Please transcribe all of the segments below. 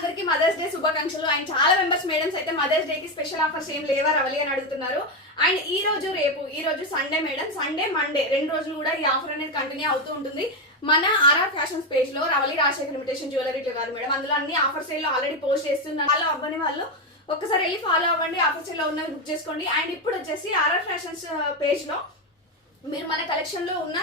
అందరికీ mothers day శుభాకాంక్షలు. And చాలా మెంబర్స్ మేడమ్స్ అయితే మదర్స్ డే కి స్పెషల్ ఆఫర్స్ ఏం లేవా రవలి అని అడుగుతున్నారు. అండ్ ఈ రోజు సండే మేడం, సండే మండే 2 రోజులు కూడా ఈ ఆఫర్ అనేది కంటిన్యూ అవుతూ ఉంటుంది. మన ఆర్ఆర్ ఫ్యాషన్స్ పేజ్ లో రవలి రాజశేఖర్ లిమిటేషన్ జ్యువెలరీ కాదు మేడం, అందులో అన్ని ఆఫర్ సేల్ లో ఆల్రెడీ పోస్ట్ చేస్తున్నారు. ఫాలో అవ్వని వాళ్ళు ఒక్కసారి వెళ్ళి ఫాలో అవ్వండి, ఆఫర్ సేల్ లో ఉన్నవి బుక్ చేసుకోండి. అండ్ ఇప్పుడు వచ్చేసి ఆర్ఆర్ ఫ్యాషన్స్ పేజ్ లో మీరు మన కలెక్షన్ లో ఉన్న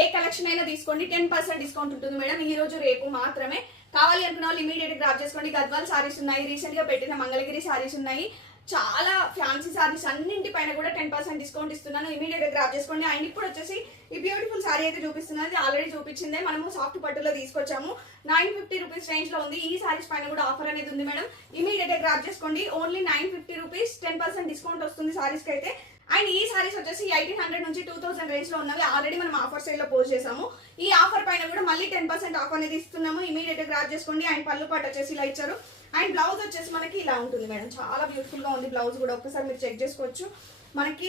ఏ కలెక్షన్ అయినా తీసుకోండి, 10% డిస్కౌంట్ ఉంటుంది మేడం. ఈ రోజు రేపు మాత్రమే. కావాలి అనుకున్న వాళ్ళు ఇమీడియట్ గ్రాప్ చేసుకోండి. గద్వాల్ సారీస్ ఉన్నాయి, రీసెంట్ గా పెట్టిన మంగళగిరి సారీస్ ఉన్నాయి, చాలా ఫ్యాన్సీ సారీస్ అన్నింటి పైన కూడా 10% డిస్కౌంట్ ఇస్తున్నాను. ఇమీడియట్ గా గ్రాప్ చేసుకోండి. అండ్ ఇప్పుడు వచ్చేసి ఈ బ్యూటిఫుల్ సారీ అయితే చూపిస్తున్నది ఆల్రెడీ చూపించిందే, మనము సాఫ్ట్ పట్టులో తీసుకొచ్చాము. 950 రూపీస్ రేంజ్ లో ఉంది. ఈ సారీస్ పైన కూడా ఆఫర్ అనేది ఉంది మేడం. ఇమీడియట్ గా గ్రాప్ చేసుకోండి. ఓన్లీ 950 రూపీస్ 10% డిస్కౌంట్ వస్తుంది సారీస్ కి అయితే. అండ్ ఈ సారీస్ వచ్చేసి 1800 నుంచి 2000 రేంజ్ లో ఉన్నవి. ఆల్రెడీ మనం ఆఫర్ సైడ్ లో పోస్ట్ చేసాము. ఈ ఆఫర్ పైన కూడా మళ్ళీ 10% ఆఫర్ అనేది ఇస్తున్నాము. ఇమీడియట్ గా గ్రాప్ చేసుకోండి. అండ్ పళ్ళు పాటు వచ్చేసి ఇలా ఇచ్చారు. అండ్ బ్లౌజ్ వచ్చేసి మనకి ఇలా ఉంటుంది మేడం, చాలా బ్యూటిఫుల్ గా ఉంది బ్లౌజ్ కూడా. ఒక్కసారి మీరు చెక్ చేసుకోవచ్చు. మనకి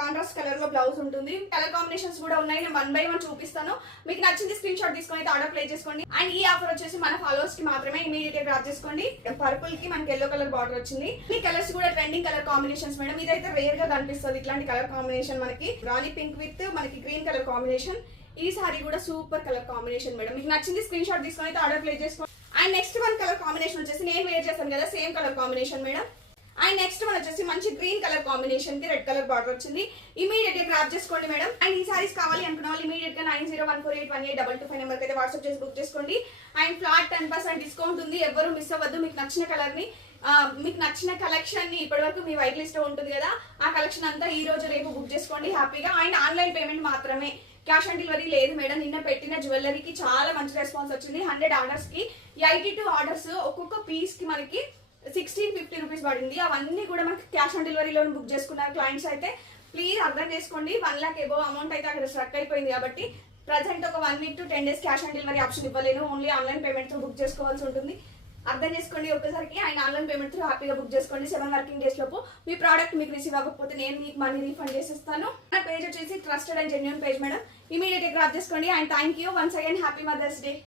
కాంట్రాస్ట్ కలర్ లో బ్లౌజ్ ఉంటుంది. కలర్ కాంబినేషన్స్ కూడా ఉన్నాయి, నేను 1 by 1 చూపిస్తాను. మీకు నచ్చింది స్క్రీన్ షాట్ తీసుకొని అయితే ఆర్డర్ ప్లేస్ చేసుకోండి. అండ్ ఈ ఆఫర్ వచ్చేసి మన ఫాలోవర్స్ కి మాత్రమే. ఇమీడియట్ గా గ్రాప్ చేసుకోండి. పర్పుల్ కి మనకి ఎల్లో కలర్ బార్డర్ వచ్చింది. ఈ కలర్స్ కూడా ట్రెండింగ్ కలర్ కాంబినేషన్స్ మేడం. ఇదైతే రేర్ గా కనిపిస్తుంది ఇట్లాంటి కలర్ కాంబినేషన్. మనకి రాణి పింక్ విత్ మనకి గ్రీన్ కలర్ కాంబినేషన్. ఈ సారీ కూడా సూపర్ కలర్ కాంబినేషన్ మేడం. మీకు నచ్చింది స్క్రీన్ షాట్ తీసుకొని అయితే ఆర్డర్ ప్లేస్ చేసుకోండి. And next one colour combination వచ్చేసి నేను వేర్ చేస్తాను కదా, same colour combination madam. And next one వచ్చేసి మంచి గ్రీన్ కలర్ కాంబినేషన్ కి రెడ్ కలర్ బార్డర్ వచ్చింది. ఇమీడియట్ గా గ్రాప్ చేసుకోండి మేడం. అండ్ ఈ సారీస్ కావాలి అనుకున్న వాళ్ళు ఇమీడియట్ గా 9014818225 నెంబర్ అయితే వాట్సాప్ చేసి బుక్ చేసుకోండి. అండ్ ఫ్లాట్ 10% డిస్కౌంట్ ఉంది. ఎవరు మిస్ అవ్వద్దు. మీకు నచ్చిన కలర్ ని, మీకు నచ్చిన కలెక్షన్ ని ఇప్పటి వరకు మీ వైట్ లిస్ట్ లో ఉంటుంది కదా, ఆ కలెక్షన్ అంతా ఈ రోజు రేపు బుక్ చేసుకోండి హ్యాపీగా. అండ్ ఆన్లైన్ పేమెంట్ మాత్రమే, క్యాష్ ఆన్ డెలివరీ లేదు మేడం. నిన్న పెట్టిన జ్యువెలరీకి చాలా మంచి రెస్పాన్స్ వచ్చింది. 100 ఆర్డర్స్ కి 82 ఆర్డర్స్ ఒక్కొక్క పీస్ కి మనకి 1650 రూపీస్ పడింది. అవన్నీ కూడా మనకి క్యాష్ ఆన్ డెలివరీలో బుక్ చేసుకున్నారు క్లయింట్స్ అయితే. ప్లీజ్ అర్థం చేసుకోండి, 1 lakh అబోవ్ అమౌంట్ అయితే అక్కడ స్ట్రక్ అయిపోయింది కాబట్టి ప్రజెంట్ ఒక 1 week to 10 days cash on delivery option ఇవ్వలేను. ఓన్లీ ఆన్లైన్ పేమెంట్ తో బుక్ చేసుకోవాల్సి ఉంటుంది. అర్థం చేసుకోండి ఒక్కసారికి. అండ్ ఆన్లైన్ పేమెంట్ తో హ్యాపీగా బుక్ చేసుకోండి. 7 working days లోపు మీ ప్రోడక్ట్ మీకు రిసీవ్ అవ్వకపోతే నేను మీకు మనీ రీఫండ్ చేసిస్తాను. నా పేజ్ వచ్చేసి trusted and genuine page madam. Immediate గా గ్రాప్ చేసుకోండి. And thank you once again. Happy mother's day.